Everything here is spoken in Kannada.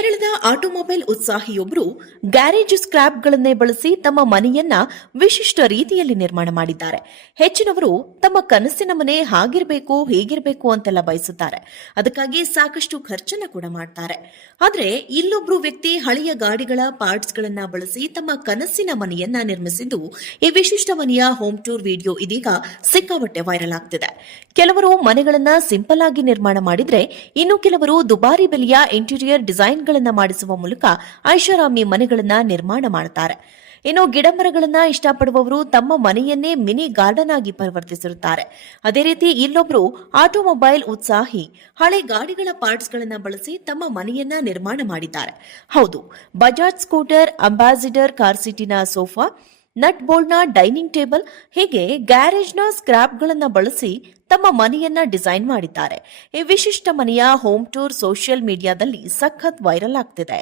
ಕೇರಳದ ಆಟೋಮೊಬೈಲ್ ಉತ್ಸಾಹಿಯೊಬ್ಬರು ಗ್ಯಾರೇಜ್ ಸ್ಕ್ರಾಪ್ಗಳನ್ನೇ ಬಳಸಿ ತಮ್ಮ ಮನೆಯನ್ನ ವಿಶಿಷ್ಟ ರೀತಿಯಲ್ಲಿ ನಿರ್ಮಾಣ ಮಾಡಿದ್ದಾರೆ. ಹೆಚ್ಚಿನವರು ತಮ್ಮ ಕನಸಿನ ಮನೆ ಹಾಗಿರಬೇಕು ಹೀಗಿರಬೇಕು ಅಂತೆಲ್ಲ ಬಯಸುತ್ತಾರೆ. ಅದಕ್ಕಾಗಿ ಸಾಕಷ್ಟು ಖರ್ಚನ್ನ ಕೂಡ ಮಾಡ್ತಾರೆ. ಆದ್ರೆ ಇಲ್ಲೊಬ್ರು ವ್ಯಕ್ತಿ ಹಳೆಯ ಗಾಡಿಗಳ ಪಾರ್ಟ್ಸ್ ಗಳನ್ನ ಬಳಸಿ ತಮ್ಮ ಕನಸಿನ ಮನೆಯನ್ನ ನಿರ್ಮಿಸಿದ್ದು ಈ ವಿಶಿಷ್ಟ ಮನೆಯ ಹೋಮ್ ಟೂರ್ ವಿಡಿಯೋ ಇದೀಗ ಸಿಕ್ಕಾಪಟ್ಟೆ ವೈರಲ್ ಆಗ್ತಿದೆ. ಕೆಲವರು ಮನೆಗಳನ್ನ ಸಿಂಪಲ್ ಆಗಿ ನಿರ್ಮಾಣ ಮಾಡಿದ್ರೆ, ಇನ್ನು ಕೆಲವರು ದುಬಾರಿ ಬೆಲೆಯ ಇಂಟೀರಿಯರ್ ಡಿಸೈನ್ಗಳನ್ನ ಮಾಡಿಸುವ ಮೂಲಕ ಐಷಾರಾಮಿ ಮನೆಗಳನ್ನ ನಿರ್ಮಾಣ ಮಾಡುತ್ತಾರೆ. ಇನ್ನು ಗಿಡಮರಗಳನ್ನ ಇಷ್ಟಪಡುವವರು ತಮ್ಮ ಮನೆಯನ್ನೇ ಮಿನಿ ಗಾರ್ಡನ್ ಆಗಿ ಪರಿವರ್ತಿಸಿರುತ್ತಾರೆ. ಅದೇ ರೀತಿ ಇಲ್ಲೊಬ್ರು ಆಟೋಮೊಬೈಲ್ ಉತ್ಸಾಹಿ ಹಳೆ ಗಾಡಿಗಳ ಪಾರ್ಟ್ಸ್ ಗಳನ್ನ ಬಳಸಿ ತಮ್ಮ ಮನೆಯನ್ನ ನಿರ್ಮಾಣ ಮಾಡಿದ್ದಾರೆ. ಹೌದು, ಬಜಾಜ್ ಸ್ಕೂಟರ್, ಅಂಬಾಸಿಡರ್ ಕಾರ್ ಸೀಟಿನ ಸೋಫಾ, ನಟ್ ಬೋಲ್ಡ್ನ ಡೈನಿಂಗ್ ಟೇಬಲ್, ಹೀಗೆ ಗ್ಯಾರೇಜ್ನ ಸ್ಕ್ರಾಪ್ಗಳನ್ನ ಬಳಸಿ ತಮ್ಮ ಮನೆಯನ್ನ ಡಿಸೈನ್ ಮಾಡಿದ್ದಾರೆ. ಈ ವಿಶಿಷ್ಟ ಮನೆಯ ಹೋಮ್ ಟೂರ್ ಸೋಷಿಯಲ್ ಮೀಡಿಯಾದಲ್ಲಿ ಸಖತ್ ವೈರಲ್ ಆಗ್ತಿದೆ.